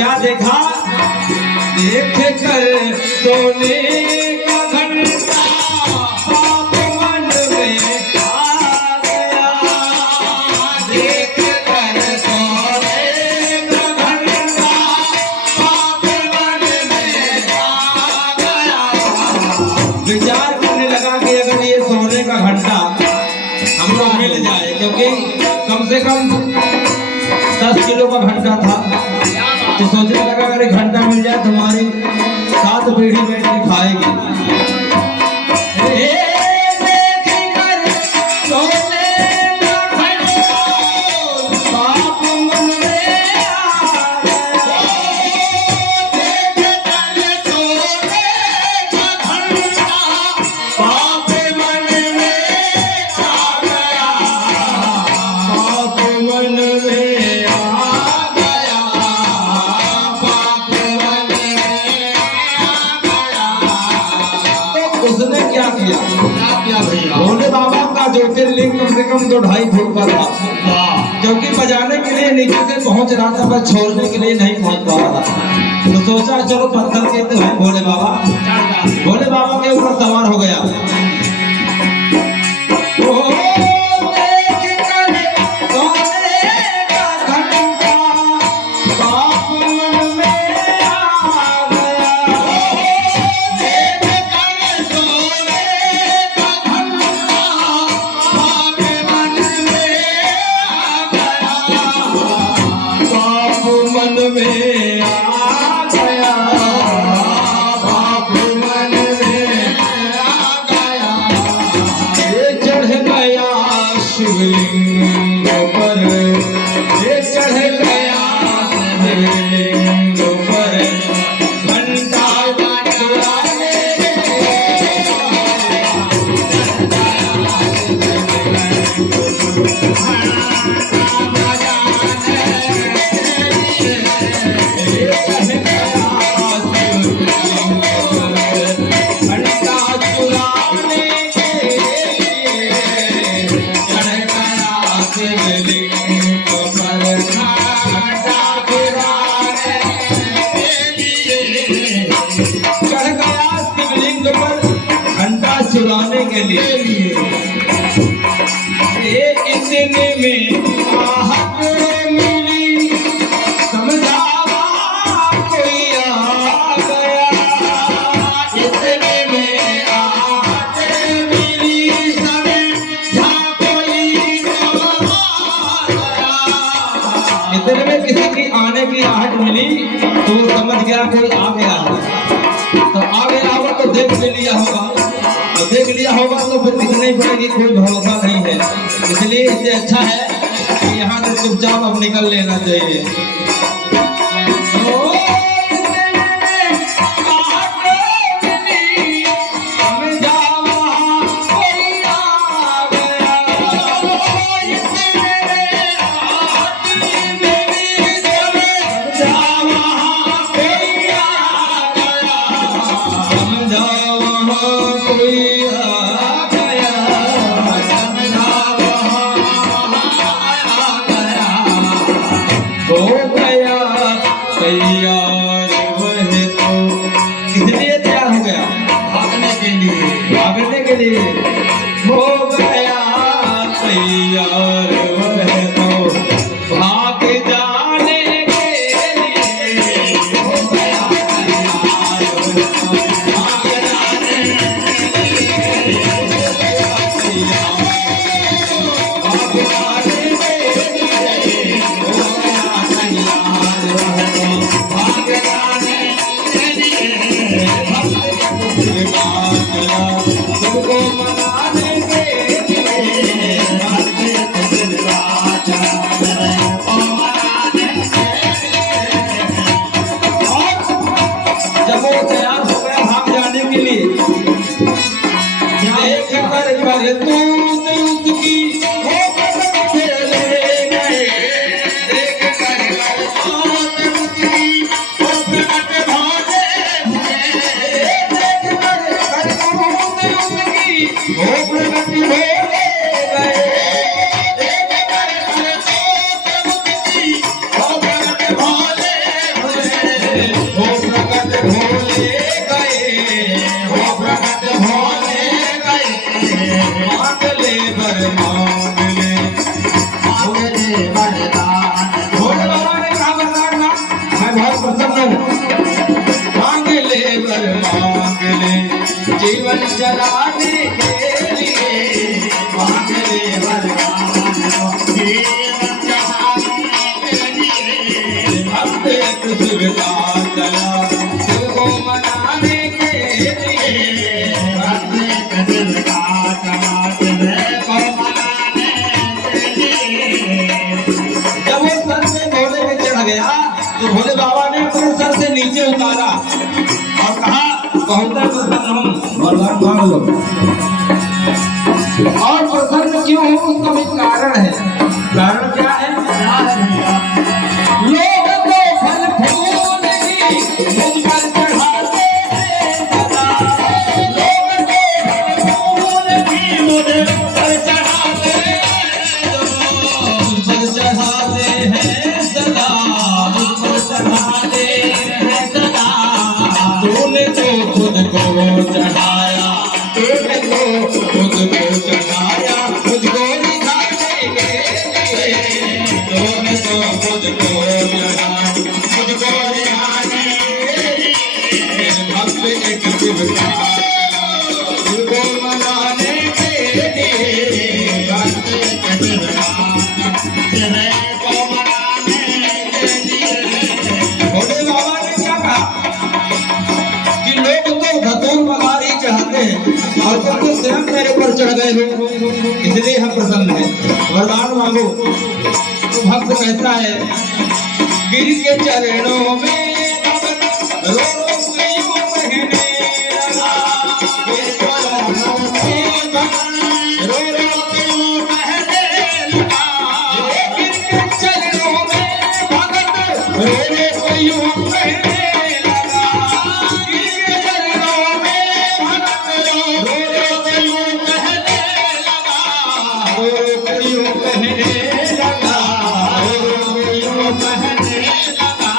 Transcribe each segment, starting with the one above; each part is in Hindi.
क्या देखा? देख कर सोने का घंटा पाप मन में आ गया। देख कर सोने का घंटा पाप मन में आ गया। विचार करने लगा कि अगर ये सोने का घंटा हमको मिल जाए, क्योंकि कम से कम 10 किलो का घंटा था, तो सोचने लगा अगर एक घंटा मिल जाए तुम्हारी 7 पीढ़ी बैठ के खाएगी। उसने क्या किया भोले बाबा का ज्योतिर्लिंग कम से कम 2-2.5 फुट का था, क्योंकि बजाने के लिए नीचे से पहुंच रहा था, बस छोड़ने के लिए नहीं पहुंच पा रहा था। तो सोचा चलो पत्थर के तो है भोले बाबा, भोले बाबा के ऊपर सवार हो गया। शिवलिंग पर ये चढ़ गया शिवलिंग पर घंटा चुराने चुराने के लिए इतने में आहट मिली, समझावा कोई आ गया। इतने में आहट मिली, समझा कोई आ गया। इतने में किसी की आने की आहट मिली तो वो समझ गया कोई आ गया। तो आ गया होगा तो देख भी लिया होगा, देख लिया होगा तो फिर दिखनी पड़ेगी, कोई भरोसा नहीं है। इसलिए इससे अच्छा है कि यहाँ से चुपचाप अब निकल लेना चाहिए। तैयार वह तो इसलिए तैयार हो गया, भागने के लिए हो गया तैयार वह तो भाग जाने के लिए हो गया तैयार वह तो भाग जाने के लिए जीवन चलाने के लिए मांग ले वरदान जीवन चलाने के लिए भक्त एक शिव का चला शिव को मनाने के लिए भक्त एक शिव का चला शिव को मनाने के लिए। जब वो सर से भोले में चढ़ गया तो भोले बाबा ने अपने सर से नीचे उतारा और कहा बहुत प्रसन्न हूँ वरदान मांग लो। और प्रसन्न क्यों हूँ उसका भी कारण है। कारण क्या है? लोग तो फल फूल की मुझ पर चढ़ाते हैं सदा। लोग तो फल फूल की मुझ पर चढ़ाते हैं मुझ पर चढ़ाते हैं सदा मुझ पर चढ़ाते हैं सदा। तूने तो खुद को चढ़ाया तूने तो खुद को चढ़ाया मुझको दिखाने के लिए। तूने तो खुद को चढ़ाया मुझको दिखाने के लिए। भक्त एक शिव का शिव को मनाने के लिए भक्त एक शिव का शिव को मनाने के लिए। भोले बाबा ने क्या कहा कि लोग तो धतूर बघारी चाहते हैं और तुम तो स्वयं मेरे ऊपर चढ़ गए हो इसलिए हम प्रसन्न हैं वरदान मांगो। तो भक्त कहता है गिर के चरणों में भगत रो रो के यूं कहने लगा। गिर के चरणों में भगत रो रो के यूं कहने लगा। गिर के चरणों में भगत रो रो के यूं कहने लगा। गिर के चरणों में भगत रो रो के यूं कहने लगा। रो रो के यूं कहने लगा। रो रो के यूं कहने लगा।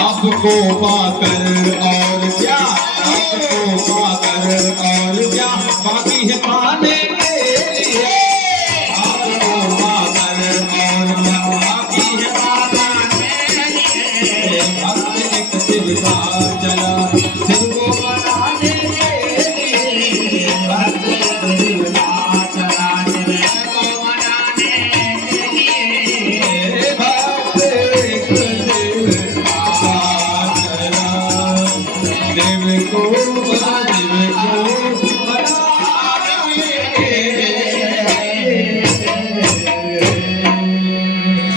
आपको पाकर और क्या आपको पाकर और क्या बाकी है पाने के लिए। आपको पाकर और क्या बाकी है पाने के लिए। भक्त एक शिव का चला शिव को मनाने के लिए। भक्त एक शिव का चला शिव को मनाने के लिए। भक्त एक शिव का चला शिव को